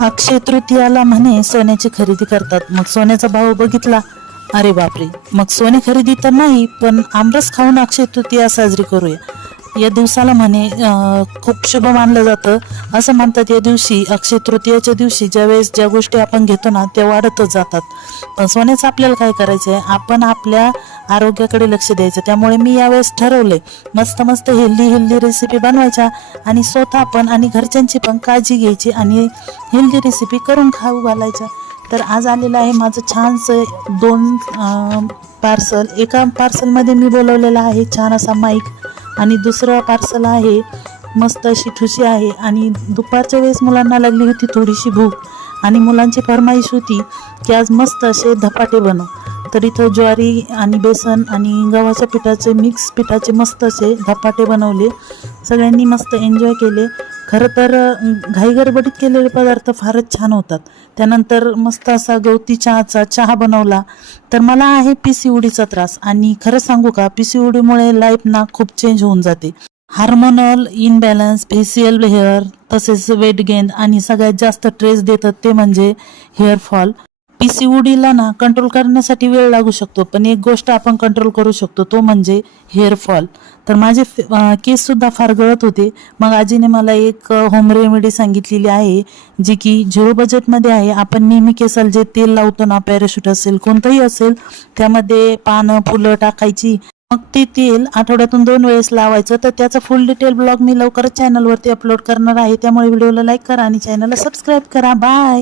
अक्षय तृतीयाला म्हणे सोन्याची खरेदी करतात. मग सोन्याचा भाव बघितला, अरे बापरे, मग सोने खरेदी तर नाही पण आमरस खाऊन अक्षय तृतीया साजरी करूया. या दिवसाला म्हणे खूप शुभ मानलं जातं. असं म्हणतात या दिवशी, अक्षय तृतीयाच्या दिवशी ज्यावेळेस ज्या गोष्टी आपण घेतो ना त्या वाढतच जातात. पण सोन्याचं आपल्याला काय करायचं आहे, आपण आपल्या आरोग्याकडे लक्ष द्यायचं. त्यामुळे मी यावेळेस ठरवलंय मस्त मस्त हेल्दी रेसिपी बनवायच्या आणि स्वतः पण आणि घरच्यांची पण काळजी घ्यायची आणि हेल्दी रेसिपी करून खाऊ घालायच्या. तर आज आलेलं आहे माझं छानसं 2 पार्सल. एका पार्सलमध्ये मी बोलवलेला आहे छान असा माईक आणि दुसरं पार्सल आहे मस्त अशी ठुशी आहे. आणि दुपारच्या वेळेस मुलांना लागली होती थोडीशी भूक आणि मुलांची फरमाईश होती की आज मस्त असे धपाटे बनव. तर इथं ज्वारी आणि बेसन आणि गव्हाच्या पिठाचे मिक्स पिठाचे मस्त असे धपाटे बनवले. सगळ्यांनी मस्त एन्जॉय केले. खरं तर घाईगडबडीत केलेले पदार्थ फारच छान होतात. त्यानंतर मस्त असा गवती चहाचा चहा बनवला. तर मला आहे PCODचा त्रास आणि खरं सांगू का, PCODमुळे लाईफ ना खूप चेंज होऊन जाते. हार्मोनल इनबॅलन्स, फेशियल हेअर, तसेच वेट गेन आणि सगळ्यात जास्त स्ट्रेस देतात ते म्हणजे हेअरफॉल. PCODला ना कंट्रोल करण्यासाठी वेळ लागू शकतो, पण एक गोष्ट आपण कंट्रोल करू शकतो तो म्हणजे हेअरफॉल. तर माझे केस सुद्धा फार गळत होते. मग आजीने मला एक होम रेमेडी सांगितलेली आहे जी की 0 बजेटमध्ये आहे. आपण नेहमी केसाला जे तेल लावतो ना, पॅराशूट असेल कोणतंही असेल, त्यामध्ये पानं फुलं टाकायची. मग ते तेल आठवड्यातून 2 वेळेस लावायचं. तर त्याचा फुल डिटेल ब्लॉग मी लवकरच चॅनलवरती अपलोड करणार आहे. त्यामुळे व्हिडिओला लाईक करा आणि चॅनलला सबस्क्राईब करा. बाय.